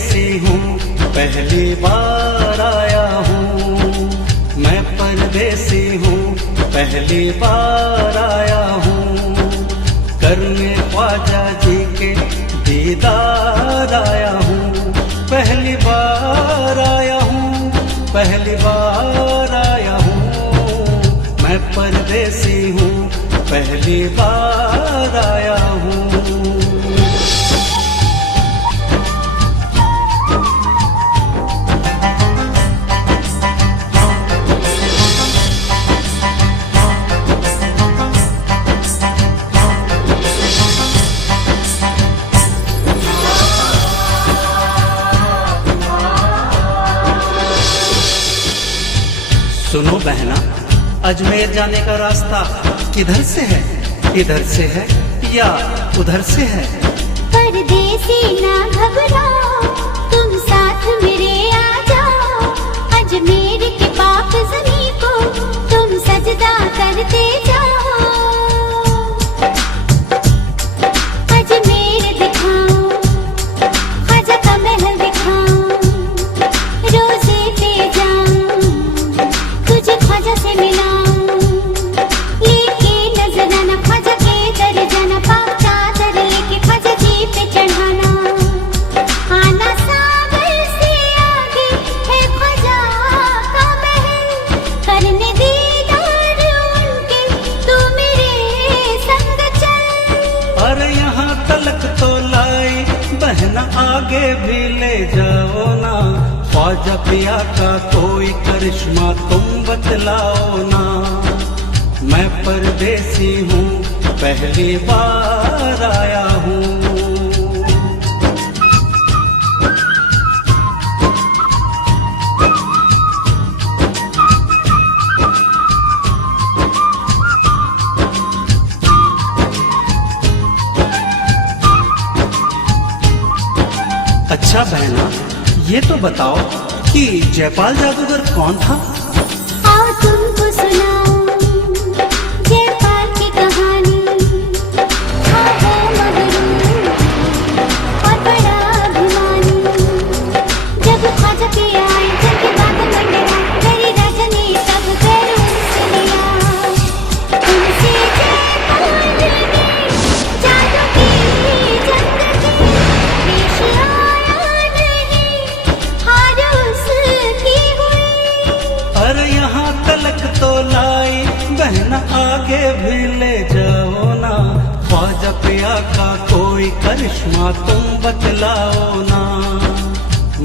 परदेसी हूँ, पहली बार आया हूँ। मैं परदेसी हूँ, पहली बार आया हूँ। करने ख्वाजा जी के दीदार आया हूँ। पहली बार आया हूँ, पहली बार आया हूँ। मैं परदेसी हूँ, पहली बार आया हूँ। सुनो बहना, अजमेर जाने का रास्ता किधर से है? इधर से है या उधर से है? परदेसी ना घबराओ, तुम साथ मेरे आ जाओ। अजमेर के पाक ज़मीं को तुम सजदा करते जाओ। अजमेर दिखाओ, ख्वाजा का महल दिखाओ। रोज़े पे जाऊं, तुझे ख्वाजा से मिलाऊं। लेके नजराना ख्वाजा के दर जाना, पाक चादर लेके ख्वाजा जी पे चढ़ाना। आना सागर से आगे है ख्वाजा का महल, करने दीदार उनके तू मेरे संग चल। अरे यहाँ तलक तो लाई बहना, आगे भी ले जाओ ना। ख्वाजा पिया का कोई करिश्मा तुम बतलाओ ना। मैं परदेसी हूँ, पहली बार आया हूँ। अच्छा बहना, ये तो बताओ कि जयपाल जादूगर कौन था? आओ तुमको सुनाऊं जयपाल की कहानी। था वो मगरूर और बड़ा अभिमानी। जब ख्वाजा पे आए, जब के बाद मंडरा, मेरे राजा ने सब पैर उनसे लिया। उनसे जयपाल ने जादू की जंग की, पेश आया नहीं, हार उसकी हुई। अरे यहाँ तलक तो लाई बहना, आगे भी ले जाओ ना। ख्वाजा पिया का कोई करिश्मा तुम बतलाओ ना।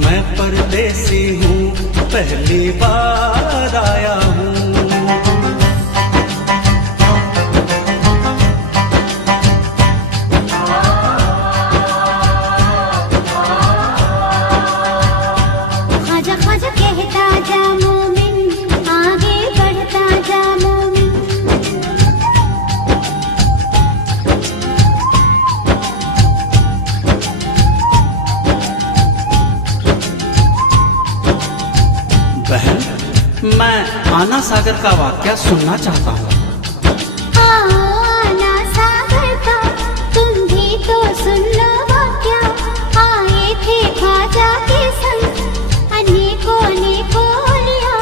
मैं परदेसी हूँ, पहली बार आया हूँ। ख्वाजा ख्वाजा कहता जा मोमिन, आगे बढ़ता जा मोमिन। बहन, मैं आना सागर का वाकया सुनना चाहता हूँ। आना सागर का तुम भी तो सुन लो वाकया। आए थे ख्वाजा के संग अनेकों अनेकों औलिया।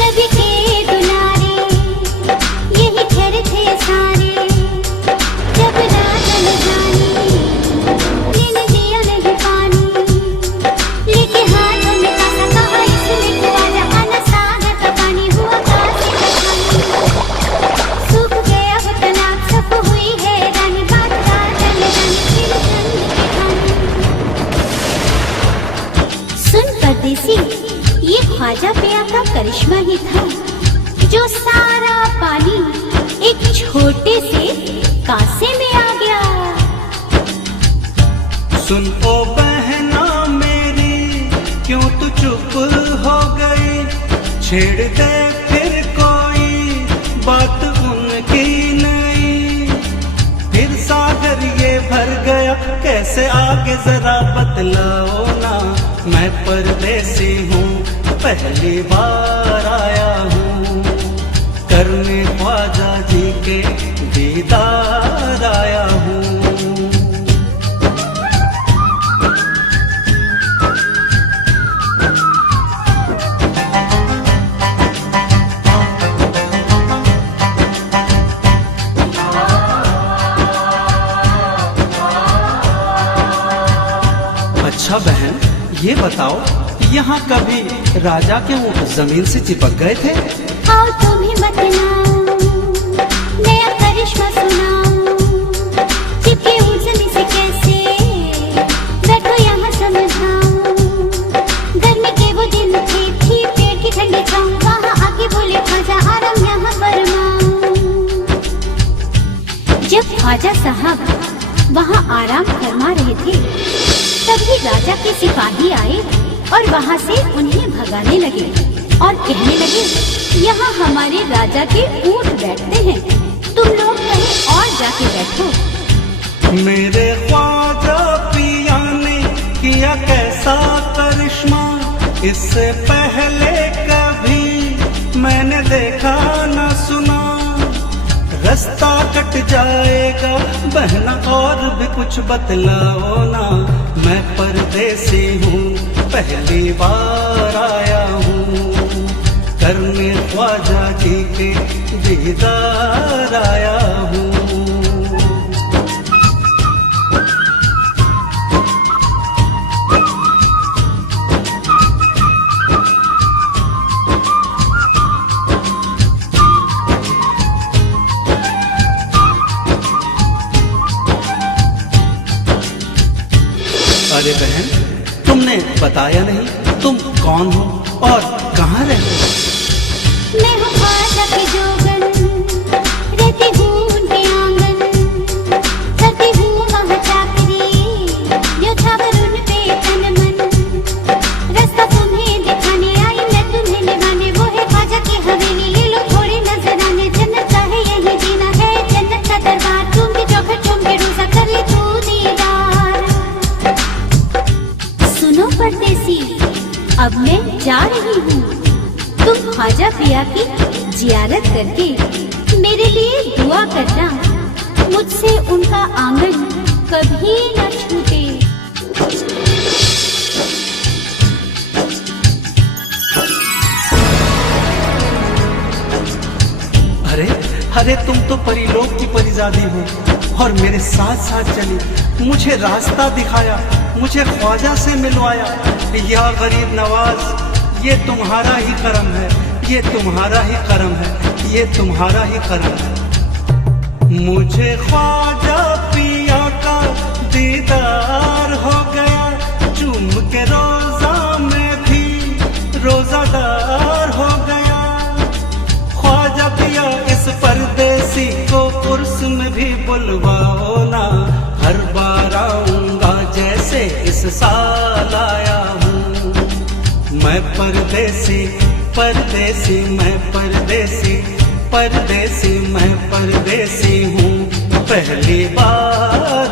नबी के दुलारे यही ठहरे थे सारे। जब रात न जानी, नींद दिया नहीं पानी। लेके हाथों में कासा, कहा इसमें ख्वाजा। आना सागर का पानी हुआ कासे का पानी। सूख गया वो तालाब, सब हुई हैरानी। बात का जल जानी, फिर जंग की कहानी। सुन परदेसी, ये ख्वाजा पिया का करिश्मा ही था, जो सारा पानी एक छोटे से कासे में आ गया। सुन ओ बहना मेरी, क्यों तू चुप हो गई? छेड़ दे फिर कोई बात उनकी नहीं। फिर सागर ये भर गया, कैसे आगे जरा बतलाओ ना। मैं परदेसी हूँ, पहली बार आया हूँ। करने ख्वाजा जी के दीदार आया हूँ। अच्छा बहन, ये बताओ, यहाँ कभी राजा के ऊँट जमीन से चिपक गए थे? आओ तुम्हें बतलाऊं, नया करिश्मा सुनाऊं, चिपके ऊँट जमीन से कैसे, बैठो यहाँ समझाऊं। गर्मी के वो दिन थे, थी पेड़ की ठंडी छाऊं, वहाँ आके बोले ख्वाजा आराम यहाँ फरमाऊं। जब ख्वाजा साहब वहाँ आराम फरमा रहे थे, तभी राजा के सिपाही आए और वहाँ से उन्हें भगाने लगे और कहने लगे, यहाँ हमारे राजा के ऊँट बैठते हैं, तुम लोग कहीं और जाके बैठो। मेरे ख्वाजा पिया ने किया कैसा करिश्मा, इससे पहले कभी मैंने देखा न सुना। रास्ता कट जाएगा बहना, और भी कुछ बतलाओ ना, मैं परदेसी हूँ, पहली बार आया हूँ, करने ख्वाजा जी के दीदार आया हूँ। अरे बहन, तुमने बताया नहीं तुम कौन हो और कहाँ रहते हो? मैं हूँ ख्वाजा की जोगन, रहती हूँ उनके आंगन, करती हूँ वहाँ चाकरी, जो छावर उन पे तन मन। रास्ता तुम्हें दिखाने आई, मैं तुम्हें निभाने, वो है ख्वाजा की हवेली, ले लो थोड़ी नजराने। जन्नत का है यही जीना है, जन्नत का दरबार, तुम भी चौखट चुम के रोजा कर ले तू दीदार। सुनो परदेसी, अब मैं जा रही हूँ, तुम ख्वाजा पिया की जियारत करके मेरे लिए दुआ करना, मुझसे उनका आंगन कभी न छूटे। अरे अरे, तुम तो परिलोक की परिजादी हो और मेरे साथ साथ चली, मुझे रास्ता दिखाया, मुझे ख्वाजा से मिलवाया। या गरीब नवाज, ये तुम्हारा ही करम है, ये तुम्हारा ही करम है, ये तुम्हारा ही करम है। मुझे ख्वाजा पिया का दीदार हो गया, चूम के रोजा में भी रोजादार हो गया। ख्वाजा पिया इस परदेसी को उर्स में भी बुलवाओ ना, हर बार आऊंगा जैसे इस साल आया हूँ। मैं परदेसी परदेसी, मैं परदेसी परदेसी, मैं परदेसी हूँ, पहली बार